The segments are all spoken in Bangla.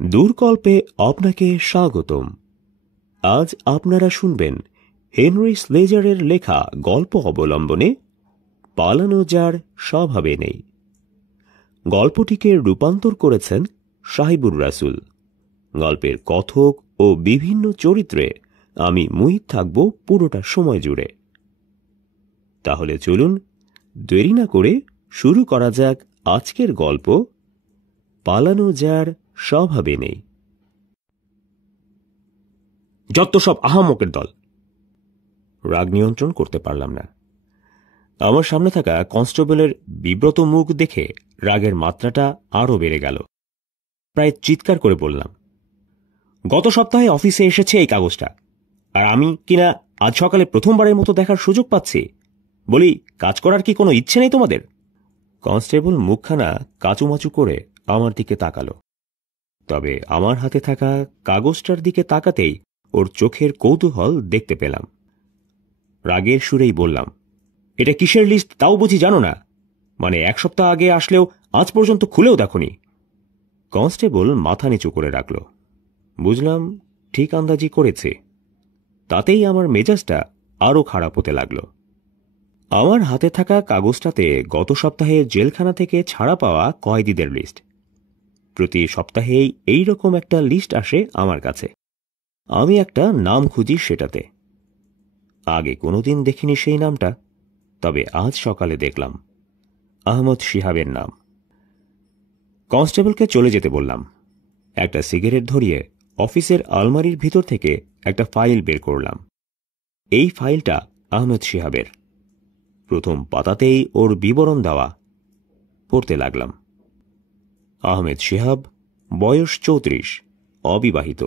দূরকল্পে আপনাকে স্বাগতম। আজ আপনারা শুনবেন হেনরি স্লেজারের লেখা গল্প অবলম্বনে পালানো যার স্বভাবে নেই। গল্পটিকে রূপান্তর করেছেন সাহিবুর রাসুল। গল্পের কথক ও বিভিন্ন চরিত্রে আমি মুহিত থাকব পুরোটা সময় জুড়ে। তাহলে চলুন দেরি না করে শুরু করা যাক আজকের গল্প পালানো যার স্বভাবে নেই। যত সব আহামকের দল। রাগ নিয়ন্ত্রণ করতে পারলাম না। আমার সামনে থাকা কনস্টেবলের বিব্রত মুখ দেখে রাগের মাত্রাটা আরও বেড়ে গেল। প্রায় চিৎকার করে বললাম, গত সপ্তাহে অফিসে এসেছে এই কাগজটা, আর আমি কিনা আজ সকালে প্রথমবারের মতো দেখার সুযোগ পাচ্ছি। বলি, কাজ করার কি কোনো ইচ্ছে নেই তোমাদের? কনস্টেবল মুখখানা কাচুমাচু করে আমার দিকে তাকালো। তবে আমার হাতে থাকা কাগজটার দিকে তাকাতেই ওর চোখের কৌতূহল দেখতে পেলাম। রাগের সুরেই বললাম, এটা কিসের লিস্ট তাও বুঝি জানো না? মানে এক সপ্তাহ আগে আসলেও আজ পর্যন্ত খুলেও দেখনি। কনস্টেবল মাথা নিচু করে রাখল। বুঝলাম ঠিক আন্দাজি করেছে। তাতেই আমার মেজাজটা আরও খারাপ হতে লাগল। আমার হাতে থাকা কাগজটাতে গত সপ্তাহে জেলখানা থেকে ছাড়া পাওয়া কয়েদিদের লিস্ট। প্রতি সপ্তাহেই এইরকম একটা লিস্ট আসে আমার কাছে। আমি একটা নাম খুঁজি সেটাতে। আগে কোনোদিন দেখিনি সেই নামটা, তবে আজ সকালে দেখলাম আহমদ শিহাবের নাম। কনস্টেবলকে চলে যেতে বললাম। একটা সিগারেট ধরিয়ে অফিসের আলমারির ভিতর থেকে একটা ফাইল বের করলাম। এই ফাইলটা আহমদ শিহাবের। প্রথম পাতাতেই ওর বিবরণ দেওয়া। পড়তে লাগলাম। আহমেদ শিহাব, বয়স 34, অবিবাহিত,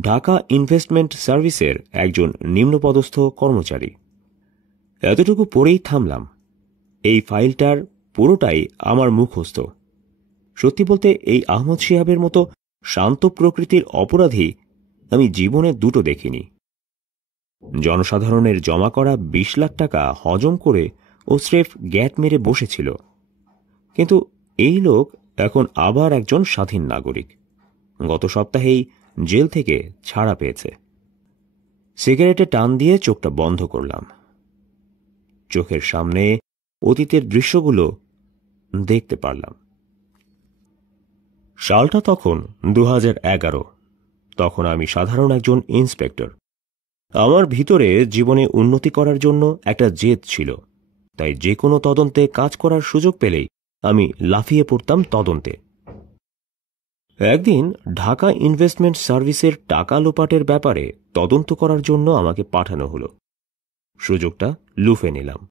ঢাকা ইনভেস্টমেন্ট সার্ভিসের একজন নিম্নপদস্থ কর্মচারী। এতটুকু পড়েই থামলাম। এই ফাইলটার পুরোটাই আমার মুখস্থ। সত্যি বলতে এই আহমদ শিহাবের মতো শান্ত প্রকৃতির অপরাধী আমি জীবনে দুটো দেখিনি। জনসাধারণের জমা করা 20 লাখ টাকা হজম করে ও স্রেফ গ্যাট মেরে বসেছিল। কিন্তু এই লোক এখন আবার একজন স্বাধীন নাগরিক। গত সপ্তাহেই জেল থেকে ছাড়া পেয়েছে। সিগারেটে টান দিয়ে চোখটা বন্ধ করলাম। চোখের সামনে অতীতের দৃশ্যগুলো দেখতে পারলাম। সালটা তখন 2011। তখন আমি সাধারণ একজন ইন্সপেক্টর। আমার ভিতরে জীবনে উন্নতি করার জন্য একটা জেদ ছিল, তাই যে কোনো তদন্তে কাজ করার সুযোগ পেলেই আমি লাফিয়ে পড়তাম তদন্তে। একদিন ঢাকা ইনভেস্টমেন্ট সার্ভিসের টাকা লোপাটের ব্যাপারে তদন্ত করার জন্য আমাকে পাঠানো হলো। সুযোগটা লুফে নিলাম।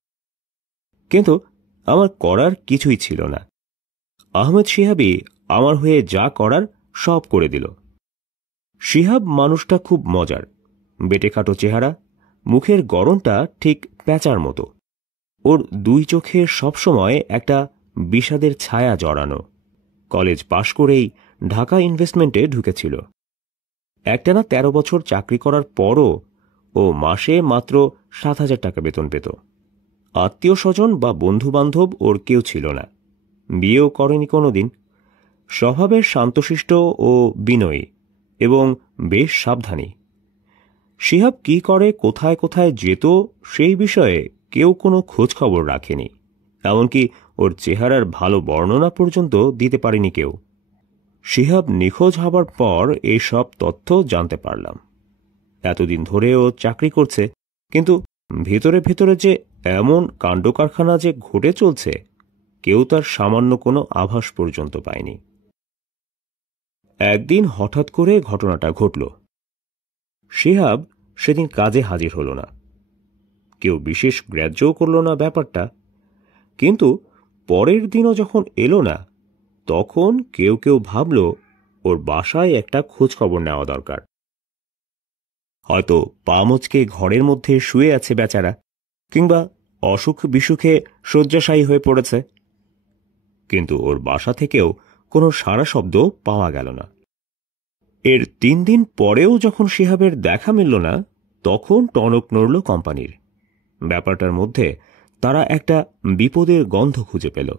কিন্তু আমার করার কিছুই ছিল না। আহমেদ শিহাবই আমার হয়ে যা করার সব করে দিল। শিহাব মানুষটা খুব মজার। বেটেখাটো চেহারা, মুখের গড়নটা ঠিক প্যাঁচার মতো। ওর দুই চোখে সবসময় একটা বিষাদের ছায়া জড়ানো। কলেজ পাশ করেই ঢাকা ইনভেস্টমেন্টে ঢুকেছিল। একটানা 13 বছর চাকরি করার পরও ও মাসে মাত্র 7,000 টাকা বেতন পেত। আত্মীয় স্বজন বা বন্ধু-বান্ধব ওর কেউ ছিল না। বিয়েও করেনি কোনোদিন। স্বভাবের শান্তশিষ্ট ও বিনয়ী এবং বেশ সাবধানী। শিহাব কি করে, কোথায় কোথায় যেত, সেই বিষয়ে কেউ কোনো খোঁজ খবর রাখেনি। এমনকি ওর চেহারার ভালো বর্ণনা পর্যন্ত দিতে পারেনি কেউ। শিহাব নিখোঁজ হবার পর এই সব তথ্য জানতে পারলাম। এতদিন ধরে ও চাকরি করছে, কিন্তু ভেতরে ভেতরে যে এমন কাণ্ডকারখানা যে ঘটে চলছে, কেউ তার সামান্য কোনো আভাস পর্যন্ত পায়নি। একদিন হঠাৎ করে ঘটনাটা ঘটল। শিহাব সেদিন কাজে হাজির হল না। কেউ বিশেষ গ্রাহ্যও করল না ব্যাপারটা। কিন্তু পরের দিনও যখন এলো না, তখন কেউ কেউ ভাবল ওর বাসায় একটা খোঁজ খবর নেওয়া দরকার। হয়তো পা মুচকে ঘরের মধ্যে শুয়ে আছে বেচারা, কিংবা অসুখ বিসুখে শয্যাশায়ী হয়ে পড়েছে। কিন্তু ওর বাসা থেকেও কোনো সাড়া শব্দ পাওয়া গেল না। এর 3 দিন পরেও যখন শিহাবের দেখা মিলল না, তখন টনক নড়ল কোম্পানির। ব্যাপারটার মধ্যে তারা একটা বিপদের গন্ধ খুঁজে পেল।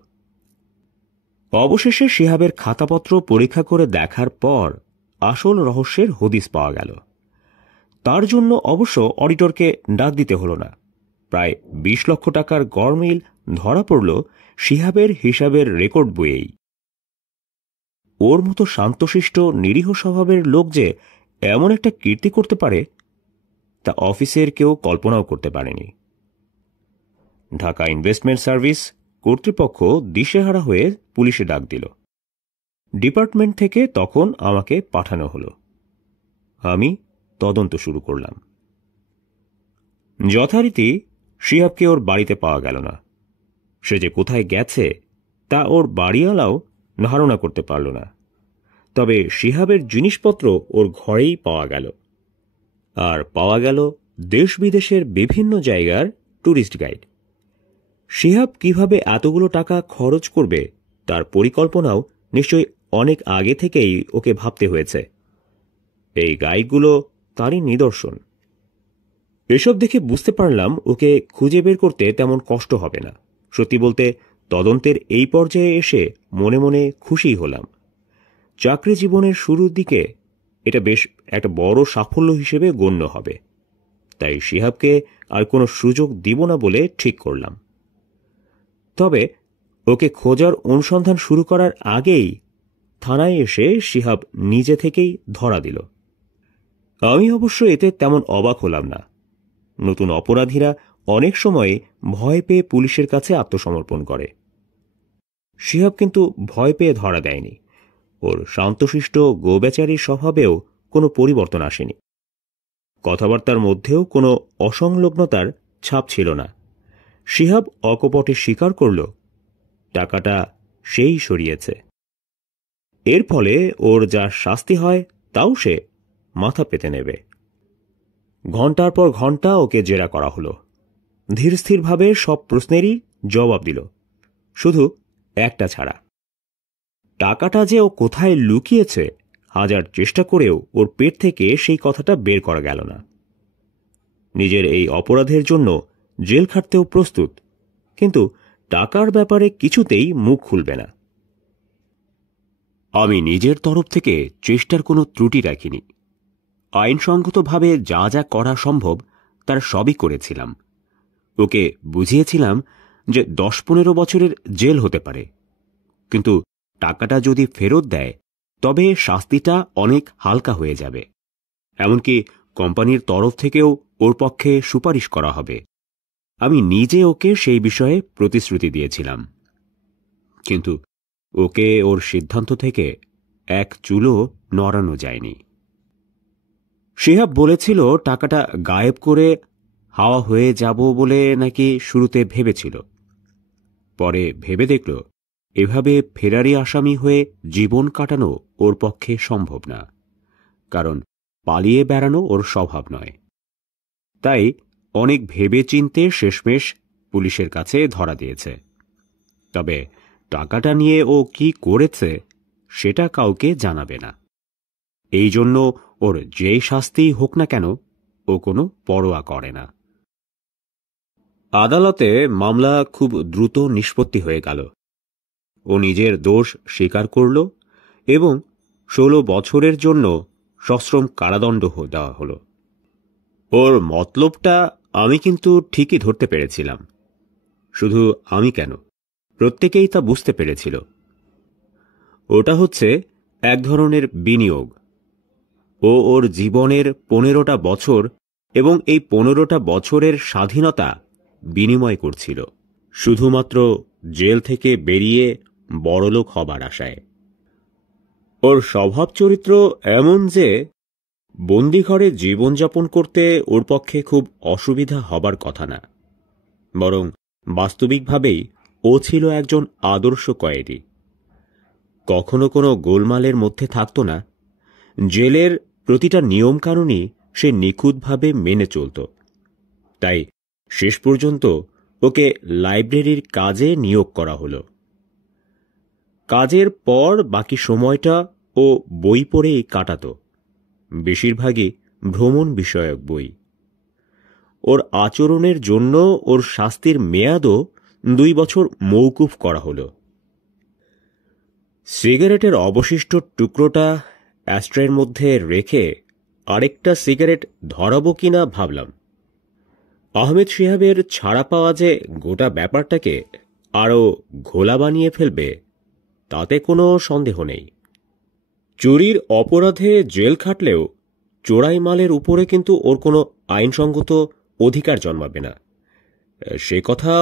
অবশেষে শিহাবের খাতাপত্র পরীক্ষা করে দেখার পর আসল রহস্যের হদিস পাওয়া গেল। তার জন্য অবশ্য অডিটরকে ডাক দিতে হল না। প্রায় 20 লক্ষ টাকার গড়মিল ধরা পড়ল শিহাবের হিসাবের রেকর্ড বইয়েই। ওর মতো শান্তশিষ্ট নিরীহ স্বভাবের লোক যে এমন একটা কীর্তি করতে পারে তা অফিসের কেউ কল্পনাও করতে পারেনি। ঢাকা ইনভেস্টমেন্ট সার্ভিস কর্তৃপক্ষ দিশেহারা হয়ে পুলিশে ডাক দিল। ডিপার্টমেন্ট থেকে তখন আমাকে পাঠানো হলো। আমি তদন্ত শুরু করলাম। যথারীতি শিহাবকে ওর বাড়িতে পাওয়া গেল না। সে যে কোথায় গেছে তা ওর বাড়িওয়ালাও ধারণা করতে পারল না। তবে শিহাবের জিনিসপত্র ওর ঘরেই পাওয়া গেল। আর পাওয়া গেল দেশ বিদেশের বিভিন্ন জায়গার ট্যুরিস্ট গাইড। শিহাব কিভাবে এতগুলো টাকা খরচ করবে তার পরিকল্পনাও নিশ্চয়ই অনেক আগে থেকেই ওকে ভাবতে হয়েছে। এই গাইডগুলো তারই নিদর্শন। এসব দেখে বুঝতে পারলাম ওকে খুঁজে বের করতে তেমন কষ্ট হবে না। সত্যি বলতে তদন্তের এই পর্যায়ে এসে মনে মনে খুশি হলাম। চাকরি জীবনের শুরুর দিকে এটা বেশ একটা বড় সাফল্য হিসেবে গণ্য হবে। তাই শিহাবকে আর কোনো সুযোগ দিব না বলে ঠিক করলাম। তবে ওকে খোঁজার অনুসন্ধান শুরু করার আগেই থানায় এসে শিহাব নিজে থেকেই ধরা দিল। আমি অবশ্য এতে তেমন অবাক হলাম না। নতুন অপরাধীরা অনেক সময় ভয় পেয়ে পুলিশের কাছে আত্মসমর্পণ করে। শিহাব কিন্তু ভয় পেয়ে ধরা দেয়নি। ওর শান্তশিষ্ট গোবেচারী স্বভাবেও কোনো পরিবর্তন আসেনি। কথাবার্তার মধ্যেও কোনো অসংলগ্নতার ছাপ ছিল না। শিহাব অকপটে স্বীকার করল টাকাটা সেই সরিয়েছে। এর ফলে ওর যা শাস্তি হয় তাও সে মাথা পেতে নেবে। ঘণ্টার পর ঘণ্টা ওকে জেরা করা হলো। ধীরস্থিরভাবে সব প্রশ্নেরই জবাব দিল, শুধু একটা ছাড়া। টাকাটা যে ও কোথায় লুকিয়েছে হাজার চেষ্টা করেও ওর পেট থেকে সেই কথাটা বের করা গেল না। নিজের এই অপরাধের জন্য জেল খাটতেও প্রস্তুত, কিন্তু টাকার ব্যাপারে কিছুতেই মুখ খুলবে না। আমি নিজের তরফ থেকে চেষ্টার কোনো ত্রুটি রাখিনি। আইনসঙ্গতভাবে যা যা করা সম্ভব তার সবই করেছিলাম। ওকে বুঝিয়েছিলাম যে 10-15 বছরের জেল হতে পারে, কিন্তু টাকাটা যদি ফেরত দেয় তবে শাস্তিটা অনেক হালকা হয়ে যাবে। এমনকি কোম্পানির তরফ থেকেও ওর পক্ষে সুপারিশ করা হবে। আমি নিজে ওকে সেই বিষয়ে প্রতিশ্রুতি দিয়েছিলাম। কিন্তু ওকে ওর সিদ্ধান্ত থেকে এক চুলও নড়ানো যায়নি। শিহাব বলেছিল টাকাটা গায়েব করে হাওয়া হয়ে যাব বলে নাকি শুরুতে ভেবেছিল। পরে ভেবে দেখল এভাবে ফেরারি আসামি হয়ে জীবন কাটানো ওর পক্ষে সম্ভব না, কারণ পালিয়ে বেড়ানো ওর স্বভাব নয়। তাই অনেক ভেবে চিনতে শেষমেশ পুলিশের কাছে ধরা দিয়েছে। তবে টাকাটা নিয়ে ও কি করেছে সেটা কাউকে জানাবে না। এই জন্য ওর যেই শাস্তিই হোক না কেন ও কোনো পরোয়া করে না। আদালতে মামলা খুব দ্রুত নিষ্পত্তি হয়ে গেল। ও নিজের দোষ স্বীকার করল এবং 16 বছরের জন্য সশ্রম কারাদণ্ড দেওয়া হল। ওর মতলবটা আমি কিন্তু ঠিকই ধরতে পেরেছিলাম। শুধু আমি কেন, প্রত্যেকেই তা বুঝতে পেরেছিল। ওটা হচ্ছে এক ধরনের বিনিয়োগ। ও ওর জীবনের 15টা বছর এবং এই 15টা বছরের স্বাধীনতা বিনিময় করছিল শুধুমাত্র জেল থেকে বেরিয়ে বড়লোক হবার আশায়। ওর স্বভাব চরিত্র এমন যে বন্দিঘরে জীবনযাপন করতে ওর পক্ষে খুব অসুবিধা হবার কথা না, বরং বাস্তবিকভাবেই ও ছিল একজন আদর্শ কয়েদি। কখনো কোনো গোলমালের মধ্যে থাকত না। জেলের প্রতিটা নিয়মকানুনই সে নিখুঁতভাবে মেনে চলত। তাই শেষ পর্যন্ত ওকে লাইব্রেরির কাজে নিয়োগ করা হলো। কাজের পর বাকি সময়টা ও বই পড়েই কাটাত, বেশিরভাগই ভ্রমণ বিষয়ক বই। ওর আচরণের জন্য ওর শাস্তির মেয়াদও 2 বছর মওকুফ করা হলো। সিগারেটের অবশিষ্ট টুকরোটা অ্যাস্ট্রের মধ্যে রেখে আরেকটা সিগারেট ধরাবো কিনা ভাবলাম। আহমেদ শিহাবের ছাড়া পাওয়া যে গোটা ব্যাপারটাকে আরও ঘোলা বানিয়ে ফেলবে তাতে কোনো সন্দেহ নেই। চুরির অপরাধে জেল খাটলেও চোরাই মালের উপরে কিন্তু ওর কোনো আইনসঙ্গত অধিকার জন্মাবে না, সে কথা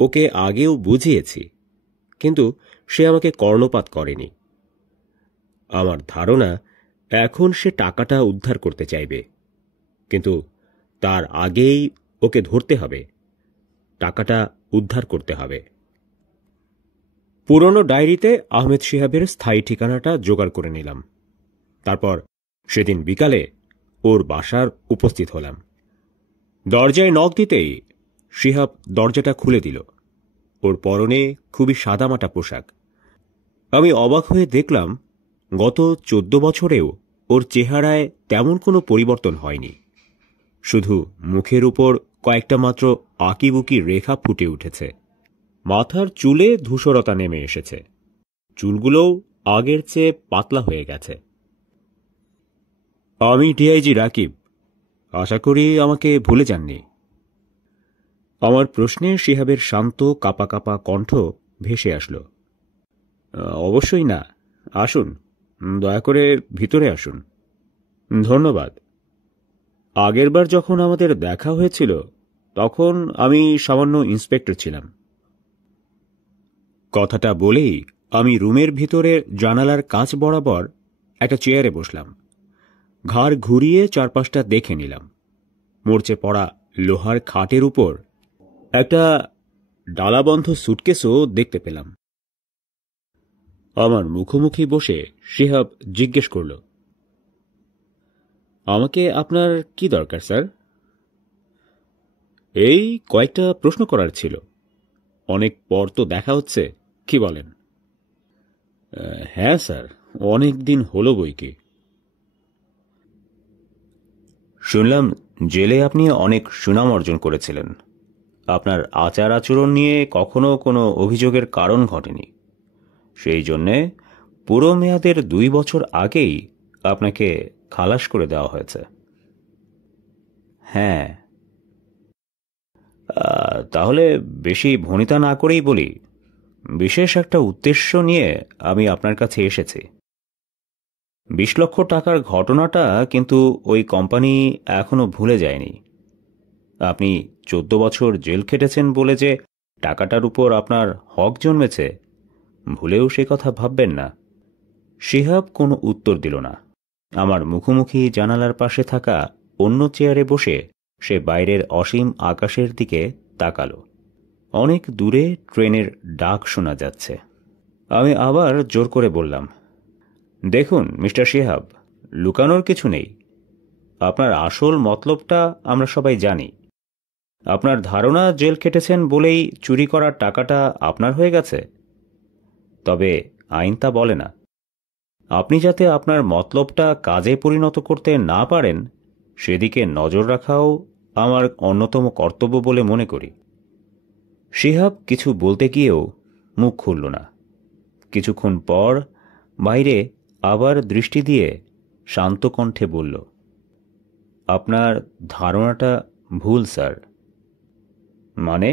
ওকে আগেও বুঝিয়েছি, কিন্তু সে আমাকে কর্ণপাত করেনি। আমার ধারণা এখন সে টাকাটা উদ্ধার করতে চাইবে, কিন্তু তার আগেই ওকে ধরতে হবে, টাকাটা উদ্ধার করতে হবে। পুরনো ডায়েরিতে আহমেদ শিহাবের স্থায়ী ঠিকানাটা জোগাড় করে নিলাম। তারপর সেদিন বিকালে ওর বাসার উপস্থিত হলাম। দরজায় নক দিতেই শিহাব দরজাটা খুলে দিল। ওর পরনে খুবই সাদামাটা পোশাক। আমি অবাক হয়ে দেখলাম গত 14 বছরেও ওর চেহারায় তেমন কোনো পরিবর্তন হয়নি, শুধু মুখের উপর কয়েকটা মাত্র আঁকিবুকি রেখা ফুটে উঠেছে। মাথার চুলে ধূসরতা নেমে এসেছে, চুলগুলোও আগের চেয়ে পাতলা হয়ে গেছে। আমি ডিআইজি রাকিব, আশা করি আমাকে ভুলে যাননি। আমার প্রশ্নে শিহাবের শান্ত কাপা কাপা কণ্ঠ ভেসে আসলো। অবশ্যই না, আসুন, দয়া করে ভিতরে আসুন। ধন্যবাদ। আগেরবার যখন আমাদের দেখা হয়েছিল তখন আমি সামান্য ইন্সপেক্টর ছিলাম। কথাটা বলেই আমি রুমের ভিতরে জানালার কাঁচ বরাবর একটা চেয়ারে বসলাম। ঘাড় ঘুরিয়ে চারপাশটা দেখে নিলাম। মরচে পড়া লোহার খাটের উপর একটা ডালাবন্ধ সুটকেসও দেখতে পেলাম। আমার মুখোমুখি বসে শিহাব জিজ্ঞেস করল, আমাকে আপনার কি দরকার স্যার? এই কয়েকটা প্রশ্ন করার ছিল। অনেক পর তো দেখা হচ্ছে, কি বলেন? হ্যাঁ স্যার, অনেক দিন হলো বইকি। শুনলাম জেলে আপনি অনেক সুনাম অর্জন করেছিলেন। আপনার আচার আচরণ নিয়ে কখনো কোনো অভিযোগের কারণ ঘটেনি। সেই জন্যে পুরো মেয়াদের 2 বছর আগেই আপনাকে খালাস করে দেওয়া হয়েছে। হ্যাঁ। তাহলে বেশি ভনিতা না করেই বলি, বিশেষ একটা উদ্দেশ্য নিয়ে আমি আপনার কাছে এসেছি। 20 লক্ষ টাকার ঘটনাটা কিন্তু ওই কোম্পানি এখনো ভুলে যায়নি। আপনি 14 বছর জেল খেটেছেন বলে যে টাকাটার উপর আপনার হক জন্মেছে, ভুলেও সে কথা ভাববেন না। শিহাব কোনো উত্তর দিল না। আমার মুখোমুখি জানালার পাশে থাকা অন্য চেয়ারে বসে সে বাইরের অসীম আকাশের দিকে তাকালো। অনেক দূরে ট্রেনের ডাক শোনা যাচ্ছে। আমি আবার জোর করে বললাম, দেখুন মিস্টার শিহাব, লুকানোর কিছু নেই। আপনার আসল মতলবটা আমরা সবাই জানি। আপনার ধারণা জেল কেটেছেন বলেই চুরি করার টাকাটা আপনার হয়ে গেছে। তবে আইন তা বলে না। আপনি যাতে আপনার মতলবটা কাজে পরিণত করতে না পারেন সেদিকে নজর রাখাও আমার অন্যতম কর্তব্য বলে মনে করি। শিহাব কিছু বলতে গিয়েও মুখ খুলল না। কিছুক্ষণ পর বাইরে আবার দৃষ্টি দিয়ে শান্ত কণ্ঠে বলল, আপনার ধারণাটা ভুল স্যার। মানে?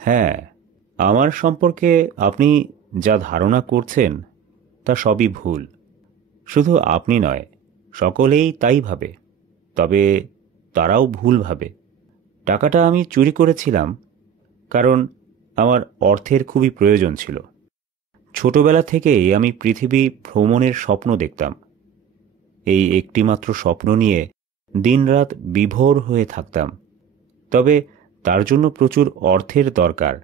হ্যাঁ, আমার সম্পর্কে আপনি যা ধারণা করছেন তা সবই ভুল। শুধু আপনি নয়, সকলেই তাই ভাবে। তবে তারাও ভুল ভাবে। টাকাটা আমি চুরি করেছিলাম কারণ আমার অর্থের খুবই প্রয়োজন ছিল। ছোটবেলা থেকেই আমি পৃথিবী ভ্রমণের স্বপ্ন দেখতাম। এই একটিমাত্র স্বপ্ন নিয়ে দিনরাত বিভোর হয়ে থাকতাম। তবে তার জন্য প্রচুর অর্থের দরকার।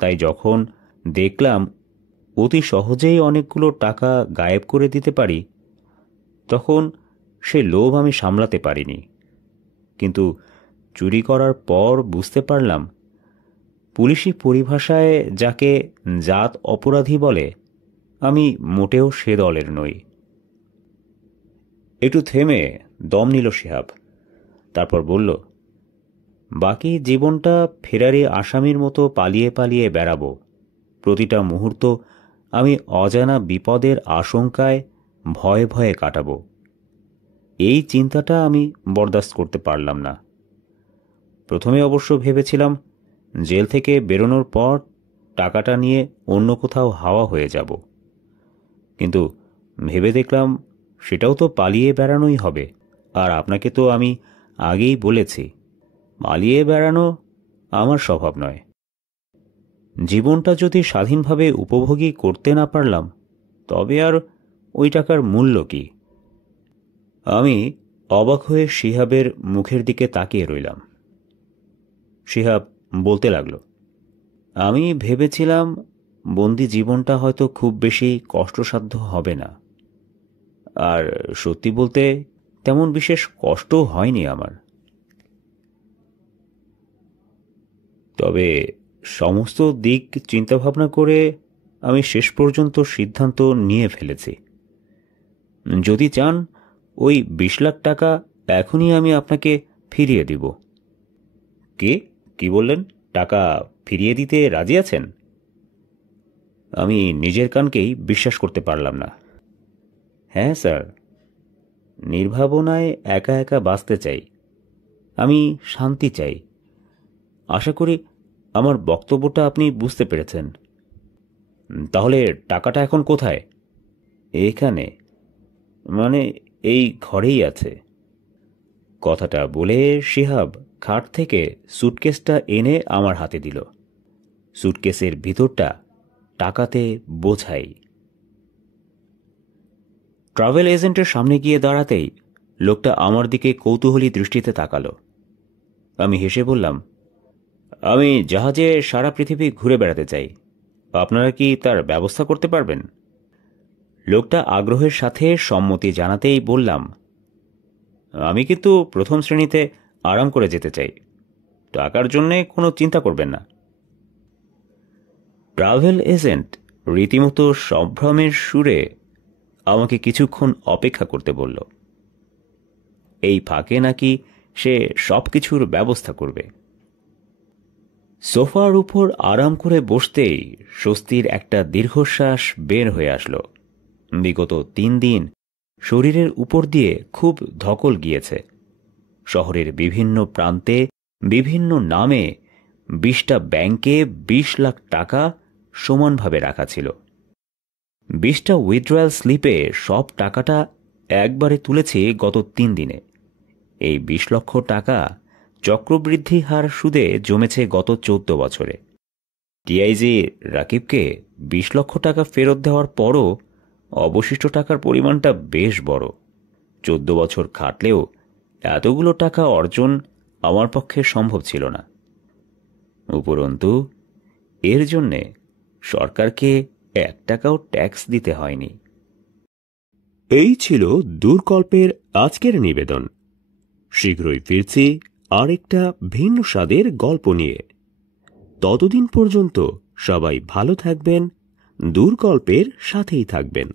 তাই যখন দেখলাম অতি সহজেই অনেকগুলো টাকা গায়েব করে দিতে পারি, তখন সে লোভ আমি সামলাতে পারিনি। কিন্তু চুরি করার পর বুঝতে পারলাম, পুলিশি পরিভাষায় যাকে জাত অপরাধী বলে, আমি মোটেও সে দলের নই। একটু থেমে দম নিল শিহাব। তারপর বলল, বাকি জীবনটা ফেরারি আসামির মতো পালিয়ে পালিয়ে বেড়াবো। প্রতিটা মুহূর্ত আমি অজানা বিপদের আশঙ্কায় ভয়ে ভয়ে কাটাব, এই চিন্তাটা আমি বরদাস্ত করতে পারলাম না। প্রথমে অবশ্য ভেবেছিলাম জেল থেকে বেরোনোর পর টাকাটা নিয়ে অন্য কোথাও হাওয়া হয়ে যাব, কিন্তু ভেবে দেখলাম সেটাও তো পালিয়ে বেড়ানোই হবে। আর আপনাকে তো আমি আগেই বলেছি, পালিয়ে বেড়ানো আমার স্বভাব নয়। জীবনটা যদি স্বাধীনভাবে উপভোগই করতে না পারলাম, তবে আর ওই টাকার মূল্য কি? আমি অবাক হয়ে শিহাবের মুখের দিকে তাকিয়ে রইলাম। শিহাব বলতে লাগল, আমি ভেবেছিলাম বন্দি জীবনটা হয়তো খুব বেশি কষ্টসাধ্য হবে না, আর সত্যি বলতে তেমন বিশেষ কষ্টও হয়নি আমার। তবে সমস্ত দিক চিন্তাভাবনা করে আমি শেষ পর্যন্ত সিদ্ধান্ত নিয়ে ফেলেছি। যদি চান ওই 20 লাখ টাকা এখনই আমি আপনাকে ফিরিয়ে দিব। কি বললেন? টাকা ফিরিয়ে দিতে রাজি আছেন? আমি নিজের কানকেই বিশ্বাস করতে পারলাম না। হ্যাঁ স্যার, নির্ভাবনায় একা একা বাঁচতে চাই, আমি শান্তি চাই। আশা করি আমার বক্তব্যটা আপনি বুঝতে পেরেছেন। তাহলে টাকাটা এখন কোথায়? এখানে, মানে এই ঘরেই আছে। কথাটা বলে শিহাব খাট থেকে সুটকেসটা এনে আমার হাতে দিল। সুটকেসের ভিতরটা টাকাতে বোঝাই। ট্রাভেল এজেন্টের সামনে গিয়ে দাঁড়াতেই লোকটা আমার দিকে কৌতূহলী দৃষ্টিতে তাকালো। আমি হেসে বললাম, আমি জাহাজে সারা পৃথিবী ঘুরে বেড়াতে চাই, আপনারা কি তার ব্যবস্থা করতে পারবেন? লোকটা আগ্রহের সাথে সম্মতি জানাতেই বললাম, আমি কিন্তু প্রথম শ্রেণীতে আরাম করে যেতে চাই, টাকার জন্যে কোনো চিন্তা করবেন না। ট্রাভেল এজেন্ট রীতিমতো সম্ভ্রমের সুরে আমাকে কিছুক্ষণ অপেক্ষা করতে বলল। এই ফাঁকে নাকি সে সবকিছুর ব্যবস্থা করবে। সোফার উপর আরাম করে বসতেই স্বস্তির একটা দীর্ঘশ্বাস বের হয়ে আসলো। বিগত 3 দিন শরীরের উপর দিয়ে খুব ধকল গিয়েছে। শহরের বিভিন্ন প্রান্তে বিভিন্ন নামে 20টা ব্যাংকে 20 লাখ টাকা সমানভাবে রাখা ছিল। 20টা উইথড্রয়াল স্লিপে সব টাকাটা একবারে তুলেছি গত 3 দিনে। এই 20 লক্ষ টাকা চক্রবৃদ্ধি হার সুদে জমেছে গত 14 বছরে। টিআইজি রাকিবকে 20 লক্ষ টাকা ফেরত দেওয়ার পরও অবশিষ্ট টাকার পরিমাণটা বেশ বড়। 14 বছর খাটলেও এতগুলো টাকা অর্জন আমার পক্ষে সম্ভব ছিল না। উপরন্তু এর জন্যে সরকারকে 1 টাকাও ট্যাক্স দিতে হয়নি। এই ছিল দূরকল্পের আজকের নিবেদন। শীঘ্রই ফিরছি আরেকটা ভিন্ন স্বাদের গল্প নিয়ে। ততদিন পর্যন্ত সবাই ভালো থাকবেন, দূরকল্পের সাথেই থাকবেন।